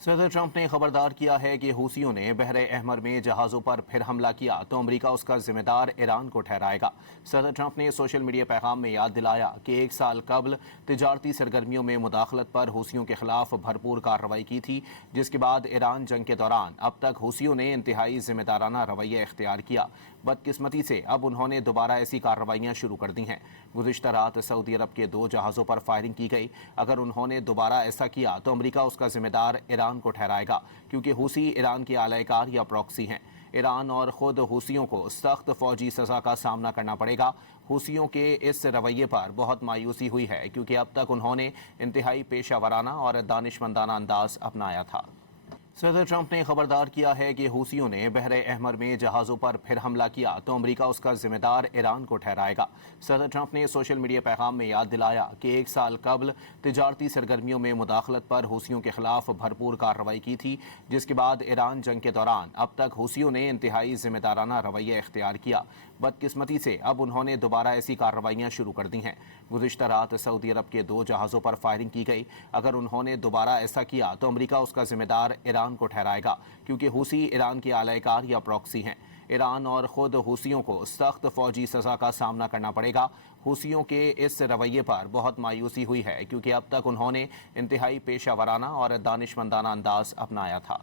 صدر ٹرمپ نے خبردار کیا ہے کہ حوثیوں نے بحر احمر میں جہازوں پر پھر حملہ کیا تو امریکہ اس کا ذمہ دار ایران کو ٹھہرائے گا۔ صدر ٹرمپ نے سوشل میڈیا پیغام میں یاد دلایا کہ 1 سال قبل تجارتی سرگرمیوں میں مداخلت پر حوثیوں کے خلاف بھرپور کارروائی کی تھی، جس کے بعد ایران جنگ کے دوران اب تک حوثیوں نے انتہائی ذمہ دارانہ رویہ اختیار کیا۔ بدقسمتی سے اب انہوں نے دوبارہ ایسی کارروائیاں شروع کر دی ہیں۔ گزشتہ رات سعودی عرب کے 2 جہازوں پر فائرنگ کی گئی۔ اگر انہوں نے دوبارہ ایسا کیا تو امریکہ اس کا ذمہ دار ایران کو ٹھہرائے گا، کیونکہ حوثی ایران کے اعلی کار یا پراکسی ہیں۔ ایران اور خود حوثیوں کو سخت فوجی سزا کا سامنا کرنا پڑے گا۔ حوثیوں کے اس رویے پر بہت مایوسی ہوئی ہے، کیونکہ اب تک انہوں نے انتہائی پیشہ ورانہ اور دانشمندانہ انداز اپنایا تھا۔ صدر ٹرمپ نے خبردار کیا ہے کہ حوثیوں نے بحر احمر میں جہازوں پر پھر حملہ کیا تو امریکہ اس کا ذمہ دار ایران کو ٹھہرائے گا۔ صدر ٹرمپ نے سوشل میڈیا پیغام میں یاد دلایا کہ 1 سال قبل تجارتی سرگرمیوں میں مداخلت پر حوثیوں کے خلاف بھرپور کارروائی کی تھی، جس کے بعد ایران جنگ کے دوران اب تک حوثیوں نے انتہائی ذمہ دارانہ رویہ اختیار کیا۔ بدقسمتی سے اب انہوں نے دوبارہ ایسی کارروائیاں شروع کر دی ہیں۔ گزشتہ رات سعودی عرب کے 2 جہازوں پر فائرنگ کی گئی۔ اگر انہوں نے دوبارہ ایسا کیا تو امریکہ اس کا ذمہ دار ایران کو ٹھہرائے گا، کیونکہ حوثی ایران کے اعلی کار یا پراکسی ہیں۔ ایران اور خود حوثیوں کو سخت فوجی سزا کا سامنا کرنا پڑے گا۔ حوثیوں کے اس رویے پر بہت مایوسی ہوئی ہے، کیونکہ اب تک انہوں نے انتہائی پیشہ ورانہ اور دانشمندانہ انداز اپنایا تھا۔